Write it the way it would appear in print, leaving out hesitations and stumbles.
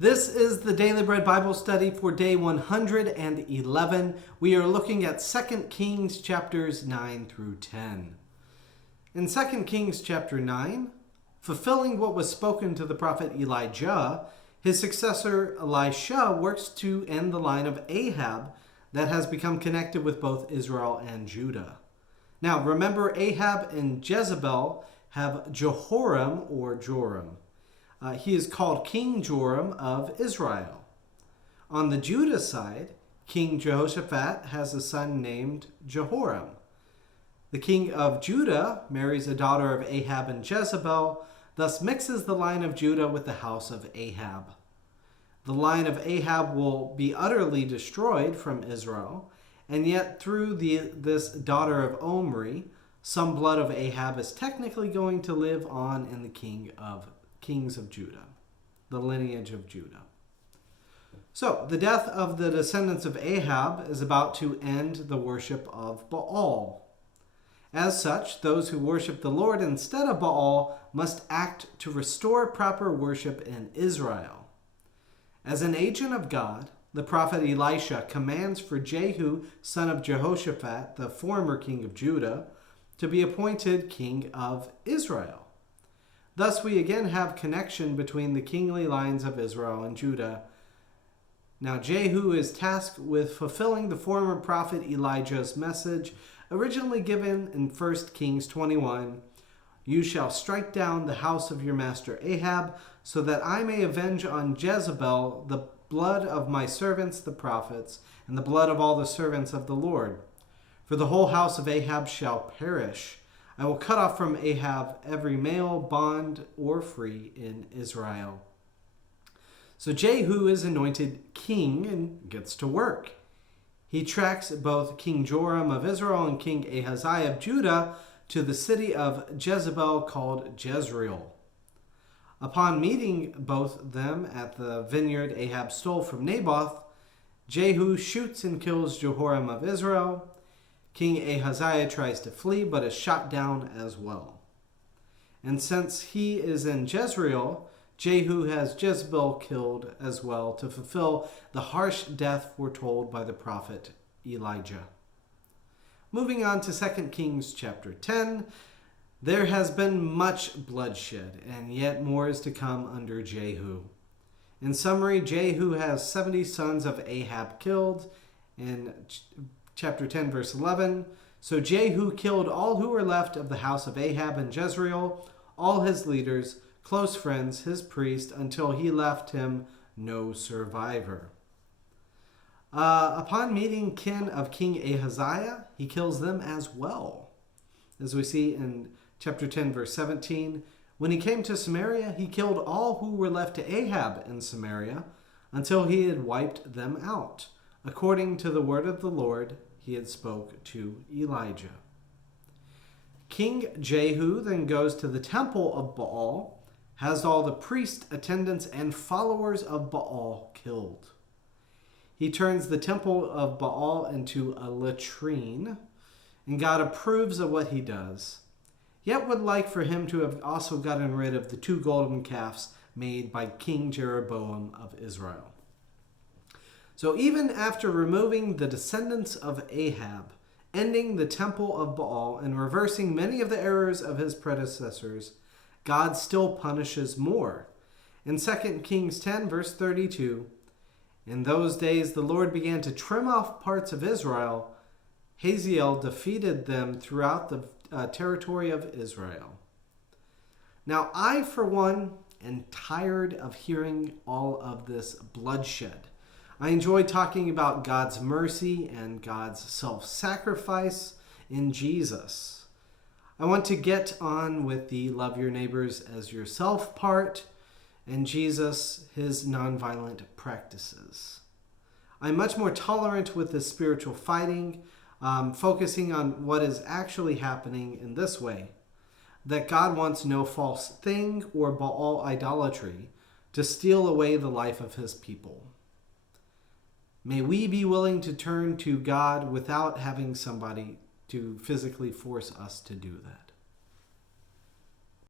This is the Daily Bread Bible study for day 111. We are looking at 2 Kings chapters 9 through 10. In 2 Kings chapter 9, fulfilling what was spoken to the prophet Elijah, his successor Elisha works to end the line of Ahab that has become connected with both Israel and Judah. Now, remember, Ahab and Jezebel have Jehoram or Joram. He is called King Joram of Israel. On the Judah side, King Jehoshaphat has a son named Jehoram. The king of Judah marries a daughter of Ahab and Jezebel, thus mixes the line of Judah with the house of Ahab. The line of Ahab will be utterly destroyed from Israel, and yet through this daughter of Omri, some blood of Ahab is technically going to live on in the kings of Judah, the lineage of Judah. So, the death of the descendants of Ahab is about to end the worship of Baal. As such, those who worship the Lord instead of Baal must act to restore proper worship in Israel. As an agent of God, the prophet Elisha commands for Jehu, son of Jehoshaphat, the former king of Judah, to be appointed king of Israel. Thus, we again have connection between the kingly lines of Israel and Judah. Now, Jehu is tasked with fulfilling the former prophet Elijah's message, originally given in 1 Kings 21. You shall strike down the house of your master Ahab, so that I may avenge on Jezebel the blood of my servants the prophets, and the blood of all the servants of the Lord. For the whole house of Ahab shall perish. I will cut off from Ahab every male, bond or free in Israel. So Jehu is anointed king and gets to work. He tracks both King Joram of Israel and King Ahaziah of Judah to the city of Jezebel called Jezreel. Upon meeting both them at the vineyard Ahab stole from Naboth, Jehu shoots and kills Jehoram of Israel. King Ahaziah tries to flee, but is shot down as well. And since he is in Jezreel, Jehu has Jezebel killed as well to fulfill the harsh death foretold by the prophet Elijah. Moving on to 2 Kings chapter 10, there has been much bloodshed, and yet more is to come under Jehu. In summary, Jehu has 70 sons of Ahab killed. In chapter 10, verse 11, so Jehu killed all who were left of the house of Ahab in Jezreel, all his leaders, close friends, his priest, until he left him no survivor. Upon meeting kin of King Ahaziah, he kills them as well. As we see in chapter 10, verse 17, when he came to Samaria, he killed all who were left to Ahab in Samaria until he had wiped them out, according to the word of the Lord he had spoke to Elijah. King Jehu then goes to the temple of Baal, has all the priests, attendants, and followers of Baal killed. He turns the temple of Baal into a latrine, and God approves of what he does, yet would like for him to have also gotten rid of the 2 golden calves made by King Jeroboam of Israel. So even after removing the descendants of Ahab, ending the temple of Baal, and reversing many of the errors of his predecessors, God still punishes more. In 2 Kings 10, verse 32, in those days the Lord began to trim off parts of Israel. Hazael defeated them throughout the territory of Israel. Now I, for one, am tired of hearing all of this bloodshed. I enjoy talking about God's mercy and God's self-sacrifice in Jesus. I want to get on with the love your neighbors as yourself part, and Jesus, his nonviolent practices. I'm much more tolerant with the spiritual fighting, focusing on what is actually happening in this way, that God wants no false thing or Baal idolatry to steal away the life of his people. May we be willing to turn to God without having somebody to physically force us to do that.